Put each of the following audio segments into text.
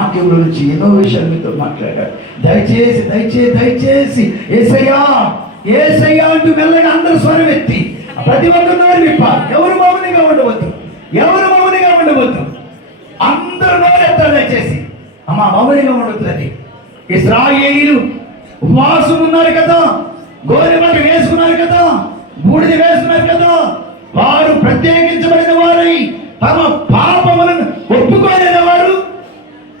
వాక్యంలో నుంచి ఎన్నో విషయాలు మీతో మాట్లాడారు. దయచేసి దయచేసి దయచేసి ఏసయ్యా ఏసయ్యా అంటూ మెల్లగా అందరూ స్వరం ఎత్తి ప్రతి ఒక్కరు విప్పాలి. ఎవరు మౌనిగా ఉండవద్దు, ఎవరు మౌనిగా ఉండవద్దు, అందరూ నోరెత్తారు. దయచేసి అమ్మా మౌనిగా ఉండొద్దు. ఇశ్రాయేలీయులు ఉపవాసం ఉన్నారు కదా, గోనెపట్ట వేసుకున్నారు కదా, బూడిద వేసుకున్నారు కదా, వారు ప్రత్యేకించబడిన వారై తమ పాపములను ఒప్పుకోలేని వారు,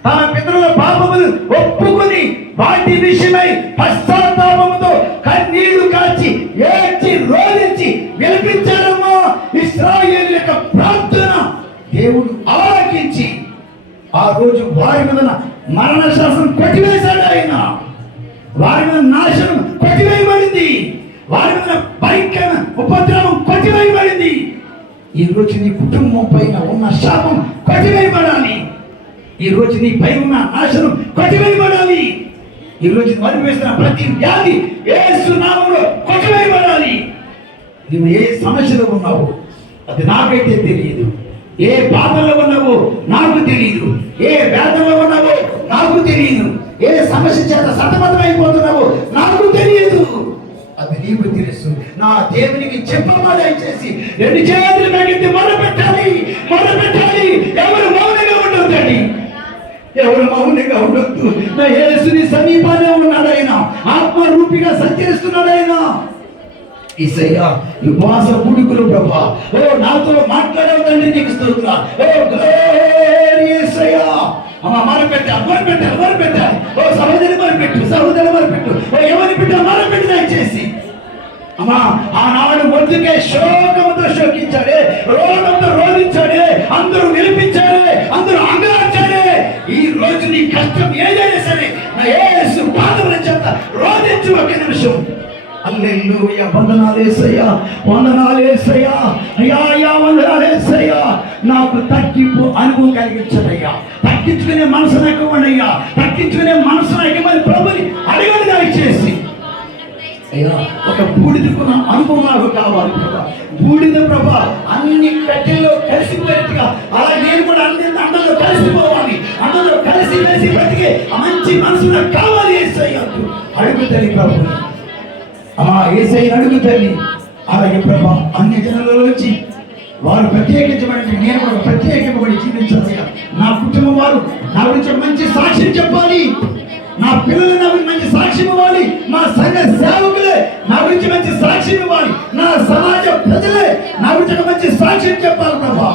తమ పితరుల పాపములు ఒప్పుకొని వాటి విషయమై పశ్చాత్తాపముతో కన్నీళ్లు కాచి ఏడ్చి రోధించి విలపించారమ్మా. ఇశ్రాయేలు యొక్క ప్రార్థన దేవుడు ఆలకించి ఆ రోజు వారి మీద మరణ శాసనం కొట్టివేశాడు. ఆయన వారి మీద నాశనం కొట్టివేయబడింది, వారి మీద భయంకర ఉపద్రవం కొట్టివేయబడింది. ఈ రోజు నీ కుటుంబం పైన ఉన్న శాపం కొట్టివేయబడాలి. ఈ రోజు నీ పై ఉన్న నాశనం కొట్టివేయబడాలి. ఈ రోజు మరివేస్తున్న ప్రతి వ్యాధి యేసు నామములో కొట్టివేయబడాలి. నువ్వు ఏ సమస్యలో ఉన్నావు అది నాకైతే తెలియదు, ఏ బాధల్లో ఉన్నావో నాకు తెలియదు, ఏ వేదనలో ఉన్నావో నాకు తెలియదు, ఏ సమస్య చేత సతమతమైపోతున్నావో నాకు తెలియదు, అది నీకు తెలుసు. నా దేవునికి చెప్పమా దయచేసి రెండు చేతులు పెట్టి మొదలుపెట్టాలి, మొదలుపెట్టాలి. ఎవరు మౌనంగా ఉండొద్దండి, ఎవరు మౌనంగా ఉండొద్దు. నా యేసుని సమీపానే ఉన్నాడు ఆయన, ఆత్మరూపిగా సంచరిస్తున్నాడు ఆయన. ఈసయ్యా ఈ ఉపవాస గుడికులు ప్రభా, ఓ నాతో మాట్లాడవద్దండి, నీకు స్తోత్రం. ఓ గ్లోరీ యేసయ్యా. అమ్మ మరపెట్టాలి, మరపెట్టాలి, మరపెట్టాలి. ఓ సహోదరి మరపెట్టు, సహోదరి మరపెట్టు. ఓ ఎవరి బిడ్డ మరపెట్టు దయచేసి. అమ్మా ఆనాడు మొద్దుకే శోకముతో శోకించాడే, రోగంతో రోధించాడే, అందరూ నిలిపించాడే, అందరూ అంగలార్చాడే. ఈ రోజు నీ కష్టం ఏదైనా సరే నా యేసు పాదముల చేత రోధించు. ఒక నిమిషం. హల్లెలూయా. వందనాలు యేసయ్యా, వందనాలు యేసయ్యా, అయ్యా అయ్యా వందనాలు యేసయ్యా. నాకు తగ్గింపు అనుభవం కలిగించదయ్యా, తగ్గించుకునే మనసు నాకు ఇవ్వండియ్యా, తగ్గించుకునే మనసు నాకు మరి ప్రభుని అడగండి దయచేసి. అయ్యా ఒక బూడిదకున్న అనుభవం నాకు కావాలి ప్రభా. బూడిద ప్రభా అన్ని కట్టెల్లో కలిసిపోయేట్టుగా అలా నేను కూడా అందరిలో కలిసిపోవాలి, అందరిలో కలిసి వేసి బ్రతికే మంచి మనసు నాకు కావాలి యేసయ్యా. అడుగుతాయి ప్రభు, అమ్మా యేసయ్య అడుగుతాయి. అలాగే ప్రభా అన్ని జనాలలోంచి వారు ప్రత్యేకించబడి నేను కూడా ప్రత్యేకింపబడి జీవించాలి. నా కుటుంబం వారు నా గురించి మంచి సాక్ష్యం చెప్పాలి, నా పిల్లలు నా గురించి మంచి సాక్ష్యం ఇవ్వాలి, మా సంఘ సేవకులే నా గురించి మంచి సాక్ష్యం ఇవ్వాలి, నా సమాజ ప్రజలే నా గురించి మంచి సాక్ష్యం చెప్పాలి ప్రభా.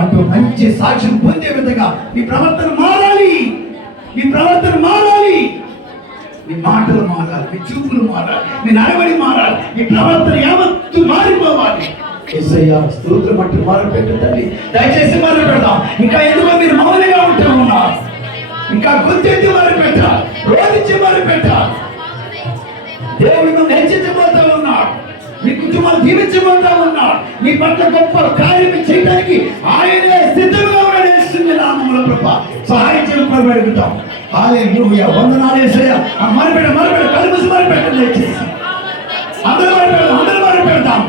అటు మంచి సాక్ష్యం పొందే విధంగా మీ ప్రవర్తన మారాలి, మీ ప్రవర్తన మారాలి, మీ మాటలు మారాలి, మీ చూపులు మారాలి, మీ నడవడి మారాలి, మీ ప్రవర్తన యావత్తు మారిపోవాలి. యేసయ్యా స్తోత్రం మట్టి మొదలుపెట్టు తల్లి, దయచేసి మొదలు పెడదాం. ఇంకా ఎందుకో మీరు మౌనంగా ఉంటూ ఉన్నారు, ఇంకా గుర్తెత్తి మొదలు పెట్టాలి, రోధించి మొదలు పెట్టాలి. దేవుడు హెచ్చించబోతా ఉన్నాడు, మీ కుటుంబాలు దీవించబోతా ఉన్నాడు, మీ పట్ల గొప్ప కార్యం చేయడానికి ఆయనే సిద్ధంగా ఉన్నాడు. యేసుని నామములో ప్రభా సహాయం చేయమని అడుగుతాం. హల్లెలూయా. వందనాలు యేసయ్యా. మరపెడ మరపెడ కలుపుసి మరపెట్టండి దయచేసి. అందరూ మరపెడదాం, అందరూ మరపెడదాం.